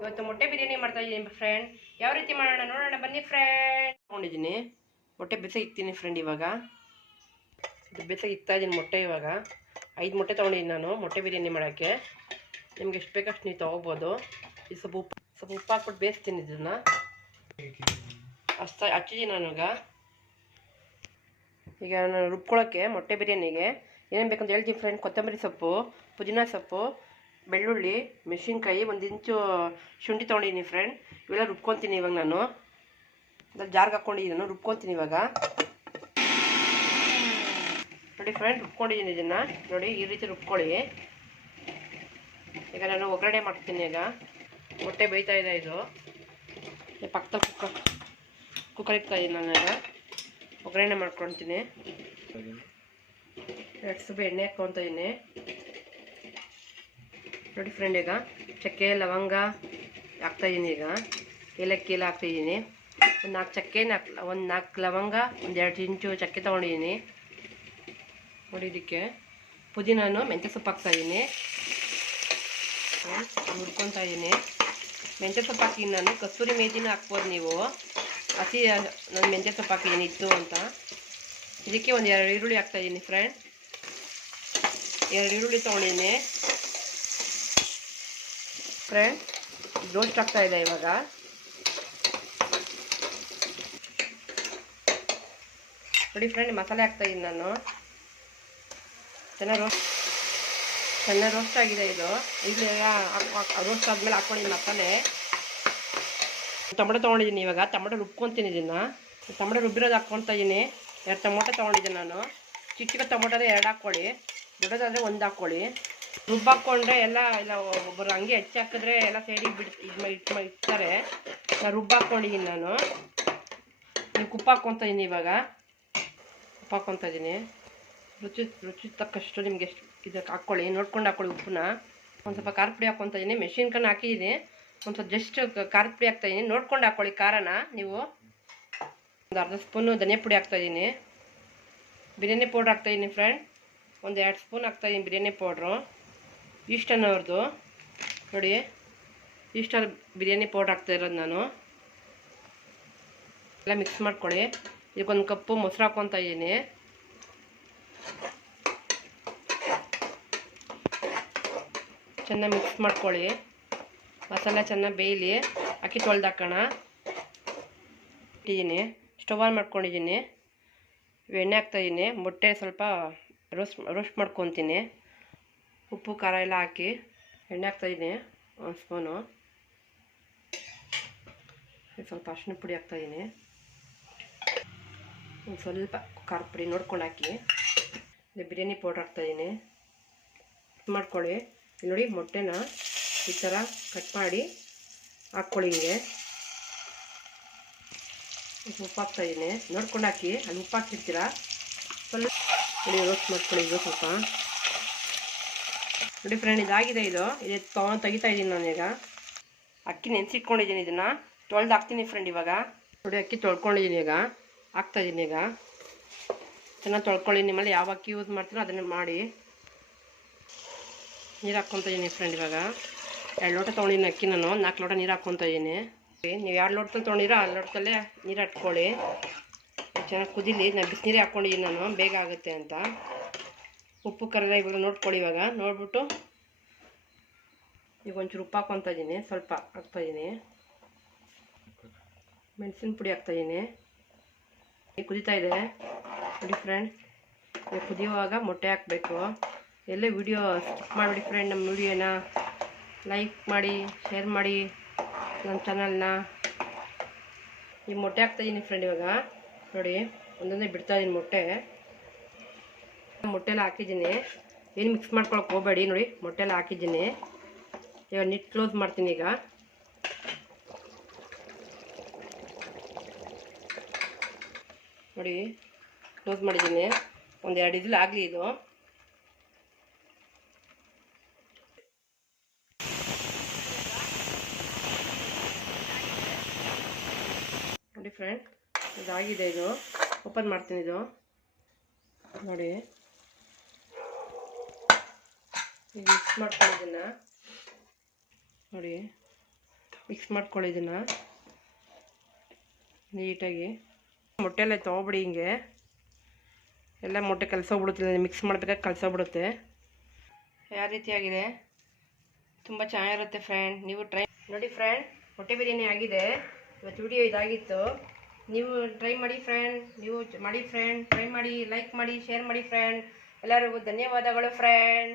ಇವತ್ತು ಮೊಟ್ಟೆ ಬಿರಿಯಾನಿ ಮಾಡ್ತಾ ಇದ್ದೀನಿ ಫ್ರೆಂಡ್ ಯಾವ ರೀತಿ ಮಾಡೋಣ? ನೋಡೋಣ, ಬನ್ನಿ ಫ್ರೆಂಡ್ ತೊಗೊಂಡಿದ್ದೀನಿ. ಮೊಟ್ಟೆ ಬೆಸಗೆ ಇಕ್ತೀನಿ ಫ್ರೆಂಡ್ ಇವಾಗ. ಬೆಸಗೆ ಇಕ್ತಾ ಇದ್ದೀನಿ ಮೊಟ್ಟೆ ಇವಾಗ. ಐದು ಮೊಟ್ಟೆ ತೊಗೊಂಡಿದ್ದೀನಿ ನಾನು ಮೊಟ್ಟೆ ಬಿರಿಯಾನಿ ಮಾಡೋಕ್ಕೆ. ನಿಮ್ಗೆ ಎಷ್ಟು ಬೇಕಷ್ಟು ನೀವು ತೊಗೋಬೋದು. ಇದು ಸ್ವಲ್ಪ ಉಪ್ಪು ಸ್ವಲ್ಪ ಉಪ್ಪು ಹಾಕ್ಬಿಟ್ಟು ಬೇಯಿಸ್ತೀನಿ ಇದನ್ನು. ಅಷ್ಟ ಹಚ್ಚಿದ್ದೀನಿ ನಾನೀಗ ಈಗ. ನಾನು ರುಬ್ಕೊಳ್ಳೋಕ್ಕೆ ಮೊಟ್ಟೆ ಬಿರಿಯಾನಿಗೆ. ಏನೇನು ಬೇಕಂತ ಹೇಳ್ತೀನಿ ಫ್ರೆಂಡ್ ಕೊತ್ತಂಬರಿ ಸೊಪ್ಪು, ಪುದೀನ ಸೊಪ್ಪು ಬೆಳ್ಳುಳ್ಳಿ ಮೆಣಸಿನ್ಕಾಯಿ ಒಂದು ಇಂಚು ಶುಂಠಿ ತೊಗೊಂಡಿದ್ದೀನಿ ಫ್ರೆಂಡ್ ಇವೆಲ್ಲ ರುಬ್ಕೊತೀನಿ ಇವಾಗ ನಾನು. ಜಾರ್ಗೆ ಹಾಕ್ಕೊಂಡಿದ್ದೀನಿ ನಾನು ರುಬ್ಕೊತೀನಿ ಇವಾಗ. ನೋಡಿ ಫ್ರೆಂಡ್ ರುಬ್ಕೊಂಡಿದ್ದೀನಿ ಇದನ್ನು. ನೋಡಿ ಈ ರೀತಿ ರುಬ್ಕೊಳ್ಳಿ. ಈಗ ನಾನು ಒಗ್ಗರಣೆ ಮಾಡ್ತೀನಿ ಈಗ. ಹೊಟ್ಟೆ ಬೇಯ್ತಾ ಇದೆ ಇದು. ಈ ಪಕ್ಕದಲ್ಲಿ ಕುಕ್ಕರ್ ಕುಕ್ಕರ್ ಇದ್ದೀನಿ ನಾನು ಈಗ. ಒಗ್ಗರಣೆ ಮಾಡ್ಕೊಳ್ತೀನಿ ಎರಡು ಸ್ವಲ್ಪ ಎಣ್ಣೆ ಹಾಕ್ಕೊತ ಇದ್ದೀನಿ ನೋಡಿ ಫ್ರೆಂಡ್ ಈಗ. ಚಕ್ಕೆ, ಲವಂಗ ಹಾಕ್ತಾಯಿದ್ದೀನಿ ಈಗ. ಏಲಕ್ಕಿ ಎಲ್ಲ ಹಾಕ್ತಾಯಿದ್ದೀನಿ ಒಂದು ನಾಲ್ಕು ಚಕ್ಕೆ, ನಾಲ್ಕು ಒಂದು ನಾಲ್ಕು ಲವಂಗ, ಒಂದು ಎರಡು ಇಂಚು ಚಕ್ಕೆ ತೊಗೊಂಡಿದ್ದೀನಿ ನೋಡಿ ಇದಕ್ಕೆ. ಪುದೀನೂ ಮೆಂತ್ಯ ಸೊಪ್ಪು ಹಾಕ್ತಾಯಿದ್ದೀನಿ ಹುರ್ಕೊತಾ ಇದ್ದೀನಿ ಮೆಂತ್ಯ ಸೊಪ್ಪು ಹಾಕಿದ್ದೀನಿ ನಾನು ಕಸ್ತೂರಿ ಮೇಥಿನೂ ಹಾಕ್ಬೋದು ನೀವು. ಹಸಿ ನಾನು ಮೆಂತ್ಯ ಸೊಪ್ಪು ಹಾಕಿದ್ದೀನಿ ಇತ್ತು ಅಂತ. ಇದಕ್ಕೆ ಒಂದು ಎರಡು ಈರುಳ್ಳಿ ಹಾಕ್ತಾಯಿದ್ದೀನಿ ಫ್ರೆಂಡ್ ಎರಡು ಈರುಳ್ಳಿ ತೊಗೊಂಡಿದ್ದೀನಿ ಫ್ರೆಂಡ್ ರೋಸ್ಟ್ ಆಗ್ತಾ ಇದೆ ಇವಾಗ. ನೋಡಿ ಫ್ರೆಂಡ್ ಮಸಾಲೆ ಹಾಕ್ತಾ ಇದ್ದೀನಿ ನಾನು. ಚೆನ್ನಾಗಿ ರೋಸ್ಟ್ ಚೆನ್ನಾಗಿ ರೋಸ್ಟ್ ಆಗಿದೆ ಇದು. ಇಲ್ಲಿ ರೋಸ್ಟ್ ಆದಮೇಲೆ ಹಾಕ್ಕೊಂಡಿದ್ದೀನಿ ಮಸಾಲೆ. ಟೊಮೊಟೊ ತೊಗೊಂಡಿದ್ದೀನಿ ಇವಾಗ. ಟೊಮೆಟೊ ರುಬ್ಕೊತೀನಿ ಇದನ್ನು. ಟೊಮೆಟೊ ರುಬ್ಬಿರೋದು ಹಾಕ್ಕೊತಾ ಇದ್ದೀನಿ ಎರಡು ಟೊಮೊಟೊ ತೊಗೊಂಡಿದ್ದೀನಿ ನಾನು. ಚಿಕ್ಕ ಚಿಕ್ಕ ಎರಡು ಹಾಕ್ಕೊಳ್ಳಿ. ದೊಡ್ಡದಾದರೆ ಒಂದು ಹಾಕ್ಕೊಳ್ಳಿ. ರುಬ್ಬ ಹಾಕೊಂಡ್ರೆ ಎಲ್ಲ ಎಲ್ಲ ಒಬ್ಬರು ಹಂಗೆ ಹೆಚ್ಚಾಕಿದ್ರೆ ಎಲ್ಲ ಸೈಡಿಗೆ ಬಿಡ್, ಇದು ಇಟ್ಟು ಇಡ್ತಾರೆ. ರುಬ್ಬ್ ಹಾಕ್ಕೊಂಡಿದ್ದೀನಿ ನಾನು. ನೀವು ಉಪ್ಪು ಹಾಕ್ಕೊತಾ ಇದೀನಿ ಇವಾಗ. ಉಪ್ಪು ಹಾಕ್ಕೊತಾ ಇದ್ದೀನಿ ರುಚಿ ರುಚಿ ತಕ್ಕಷ್ಟು ನಿಮ್ಗೆ ಎಷ್ಟು ಇದಕ್ಕೆ ಹಾಕ್ಕೊಳ್ಳಿ ನೋಡ್ಕೊಂಡು ಹಾಕ್ಕೊಳ್ಳಿ ಉಪ್ಪನ್ನ. ಒಂದು ಸ್ವಲ್ಪ ಖಾರ ಪುಡಿ ಇದೀನಿ. ಇದ್ದೀನಿ ಕಣ್ಣು ಹಾಕಿದ್ದೀನಿ ಒಂದು ಸ್ವಲ್ಪ ಜಸ್ಟ್ ಖಾರದ ಪುಡಿ ಹಾಕ್ತಾಯಿದ್ದೀನಿ ನೋಡ್ಕೊಂಡು ಹಾಕ್ಕೊಳ್ಳಿ ಖಾರನ ನೀವು. ಒಂದು ಅರ್ಧ ಸ್ಪೂನು ಧನಿಯ ಪುಡಿ ಹಾಕ್ತಾಯಿದ್ದೀನಿ ಬಿರಿಯಾನಿ ಪೌಡ್ರ್ ಹಾಕ್ತಾಯಿದ್ದೀನಿ ಫ್ರೆಂಡ್ ಒಂದು ಎರಡು ಸ್ಪೂನ್ ಹಾಕ್ತಾಯಿದ್ದೀನಿ ಬಿರಿಯಾನಿ ಪೌಡ್ರು. ಈಸ್ಟನ್ನವ್ರದ್ದು ನೋಡಿ ಇಷ್ಟಲ್ಲಿ ಬಿರಿಯಾನಿ ಪೌಡ್ರ್ ಹಾಕ್ತಾ ಇರೋದು ನಾನು. ಎಲ್ಲ ಮಿಕ್ಸ್ ಮಾಡ್ಕೊಳ್ಳಿ. ಇದಕ್ಕೊಂದು ಕಪ್ಪು ಮೊಸರು ಹಾಕ್ಕೊತಾ ಇದ್ದೀನಿ. ಚೆನ್ನಾಗಿ ಮಿಕ್ಸ್ ಮಾಡ್ಕೊಳ್ಳಿ. ಮಸಾಲೆ ಚೆನ್ನಾಗಿ ಬೇಯಲಿ. ಅಕ್ಕಿ ತೊಳೆದು ಹಾಕೋಣ. ಇಟ್ಟಿದ್ದೀನಿ. ಸ್ಟವ್ ಆನ್ ಮಾಡ್ಕೊಂಡಿದ್ದೀನಿ. ಎಣ್ಣೆ ಹಾಕ್ತಾಯಿದ್ದೀನಿ ಮೊಟ್ಟೆ ಸ್ವಲ್ಪ ರೋಸ್ಟ್ ರೋಸ್ಟ್ ಮಾಡ್ಕೊತೀನಿ. ಉಪ್ಪು, ಖಾರ ಎಲ್ಲ ಹಾಕಿ ಎಣ್ಣೆ ಹಾಕ್ತಾಯಿದ್ದೀನಿ ಒಂದು ಸ್ಪೂನು. ಸ್ವಲ್ಪ ಅರಿಶಿನ ಪುಡಿ ಹಾಕ್ತಾಯಿದ್ದೀನಿ ಒಂದು ಸ್ವಲ್ಪ ಖಾರ ಪುಡಿ ನೋಡ್ಕೊಂಡು ಹಾಕಿ. ಇದು ಬಿರಿಯಾನಿ ಪೌಡ್ರ್ ಹಾಕ್ತಾಯಿದ್ದೀನಿ ಮಾಡ್ಕೊಳ್ಳಿ. ನೋಡಿ ಮೊಟ್ಟೆನ ಈ ಥರ ಕಟ್ ಮಾಡಿ ಹಾಕ್ಕೊಳ್ಳಿ ಹಿಂಗೆ. ಉಪ್ಪು ಹಾಕ್ತಾಯಿದ್ದೀನಿ ನೋಡ್ಕೊಂಡು ಹಾಕಿ. ಅಲ್ಲಿ ಉಪ್ಪು ಹಾಕಿರ್ತೀರ? ಸ್ವಲ್ಪ ಇಲ್ಲಿ ರೋಸ್ಟ್ ಮಾಡ್ಕೊಳ್ಳಿ ಇದು ಸ್ವಲ್ಪ. ನೋಡಿ ಫ್ರೆಂಡ್, ಇದಾಗಿದೆ ಇದು. ಇದು ತೊಗೊಂಡು ತೆಗಿತಾ ಇದ್ದೀನಿ ನಾನೀಗ ಅಕ್ಕಿ ನೆನೆಸಿಟ್ಕೊಂಡಿದ್ದೀನಿ ಇದನ್ನು. ತೊಳೆದು ಹಾಕ್ತೀನಿ ಫ್ರೆಂಡ್ ಇವಾಗ. ನೋಡಿ, ಅಕ್ಕಿ ತೊಳ್ಕೊಂಡಿದ್ದೀನಿ ಈಗ. ಹಾಕ್ತಾಯಿದ್ದೀನಿ ಈಗ. ಚೆನ್ನಾಗಿ ತೊಳ್ಕೊಳ್ಳಿ. ನಿಮ್ಮಲ್ಲಿ ಯಾವ ಅಕ್ಕಿ ಯೂಸ್ ಮಾಡ್ತೀರೋ ಅದನ್ನು ಮಾಡಿ. ನೀರು ಹಾಕ್ಕೊತ ಇದ್ದೀನಿ ಫ್ರೆಂಡ್ ಇವಾಗ. ಎರಡು ಲೋಟ ತೊಗೊಂಡಿದ್ದೀನಿ ಅಕ್ಕಿ ನಾನು. ನಾಲ್ಕು ಲೋಟ ನೀರು ಹಾಕ್ಕೊತ ಇದ್ದೀನಿ ನೀವು ಎರಡು ಲೋಟದಲ್ಲಿ ತೊಗೊಂಡಿರೋ ಆ ಲೋಟದಲ್ಲೇ ನೀರು ಹಾಕ್ಕೊಳ್ಳಿ. ಚೆನ್ನಾಗಿ ಕುದೀಲಿ ನಾನು ಬಿಸಿನೀರೇ ಹಾಕ್ಕೊಂಡಿದ್ದೀನಿ ನಾನು. ಬೇಗ ಆಗುತ್ತೆ ಅಂತ. ಉಪ್ಪು ಕರೆದ ಇವಾಗ ನೋಡ್ಕೊಳ್ಳಿ ಇವಾಗ. ನೋಡ್ಬಿಟ್ಟು ಈಗ ಒಂಚೂರು ಉಪ್ಪು ಹಾಕ್ಕೊತ ಇದ್ದೀನಿ ಸ್ವಲ್ಪ ಹಾಕ್ತಾಯಿದ್ದೀನಿ ಮೆಣಸಿನ ಪುಡಿ ಹಾಕ್ತಾಯಿದ್ದೀನಿ ಕುದೀತಾ ಇದೆ. ನೋಡಿ ಫ್ರೆಂಡ್ ಈಗ ಕುದಿಯುವಾಗ ಮೊಟ್ಟೆ ಹಾಕಬೇಕು. ಎಲ್ಲ ವಿಡಿಯೋ ಸ್ಕಿಪ್ ಮಾಡಿಬಿಡಿ ಫ್ರೆಂಡ್ ನಮ್ಮ ವಿಡಿಯೋನ ಲೈಕ್ ಮಾಡಿ ಶೇರ್ ಮಾಡಿ ನಮ್ಮ ಚಾನಲ್ನ ಈ ಮೊಟ್ಟೆ ಹಾಕ್ತಾಯಿದ್ದೀನಿ ಫ್ರೆಂಡ್ ಇವಾಗ. ನೋಡಿ, ಒಂದೊಂದೇ ಬಿಡ್ತಾ ಇದ್ದೀನಿ ಮೊಟ್ಟೆ. ಮೊಟ್ಟೆಲ್ಲ ಹಾಕಿದ್ದೀನಿ. ಏನು ಮಿಕ್ಸ್ ಮಾಡ್ಕೊಳಕ್ಕೆ ಹೋಗಬೇಡಿ ನೋಡಿ ಮೊಟ್ಟೆಲ್ಲ ಹಾಕಿದ್ದೀನಿ. ಇವಾಗ ನಿಟ್ ಕ್ಲೋಸ್ ಮಾಡ್ತೀನಿ ಈಗ. ನೋಡಿ ಕ್ಲೋಸ್ ಮಾಡಿದ್ದೀನಿ. ಒಂದು ಎರಡು ಇದಿಲ್ ಆಗಲಿ ಇದು. ನೋಡಿ ಫ್ರೆಂಡ್ ಇದಾಗಿದೆ ಇದು. ಓಪನ್ ಮಾಡ್ತೀನಿ ಇದು. ನೋಡಿ. ಮಿಕ್ಸ್ ಮಾಡ್ಕೊಂಡಿದ್ದನ್ನು ನೋಡಿ ಮಿಕ್ಸ್ ಮಾಡ್ಕೊಳ್ಳಿ ಇದನ್ನು. ನೀಟಾಗಿ. ಮೊಟ್ಟೆ ಎಲ್ಲ ತೊಗೊಬಿಡಿ ಹಿಂಗೆ. ಎಲ್ಲ ಮೊಟ್ಟೆ ಕಲಸೋಗ್ಬಿಡುತ್ತೆ ಮಿಕ್ಸ್ ಮಾಡ್ಬೇಕಾದ್ರೆ ಕಲಸೋಗ್ಬಿಡುತ್ತೆ. ಯಾವ ರೀತಿಯಾಗಿದೆ ತುಂಬ ಚೆನ್ನಾಗಿರುತ್ತೆ ಫ್ರೆಂಡ್ ನೀವು ಟ್ರೈ ನೋಡಿ ಫ್ರೆಂಡ್ ಮೊಟ್ಟೆ ಬಿರಿಯಾನಿ ಆಗಿದೆ. ಇವತ್ತು ವಿಡಿಯೋ ಇದಾಗಿತ್ತು. ನೀವು ಟ್ರೈ ಮಾಡಿ ಫ್ರೆಂಡ್ ನೀವು ಮಾಡಿ ಫ್ರೆಂಡ್ ಟ್ರೈ ಮಾಡಿ ಲೈಕ್ ಮಾಡಿ ಶೇರ್ ಮಾಡಿ ಫ್ರೆಂಡ್ ಎಲ್ಲರಿಗೂ ಧನ್ಯವಾದಗಳು ಫ್ರೆಂಡ್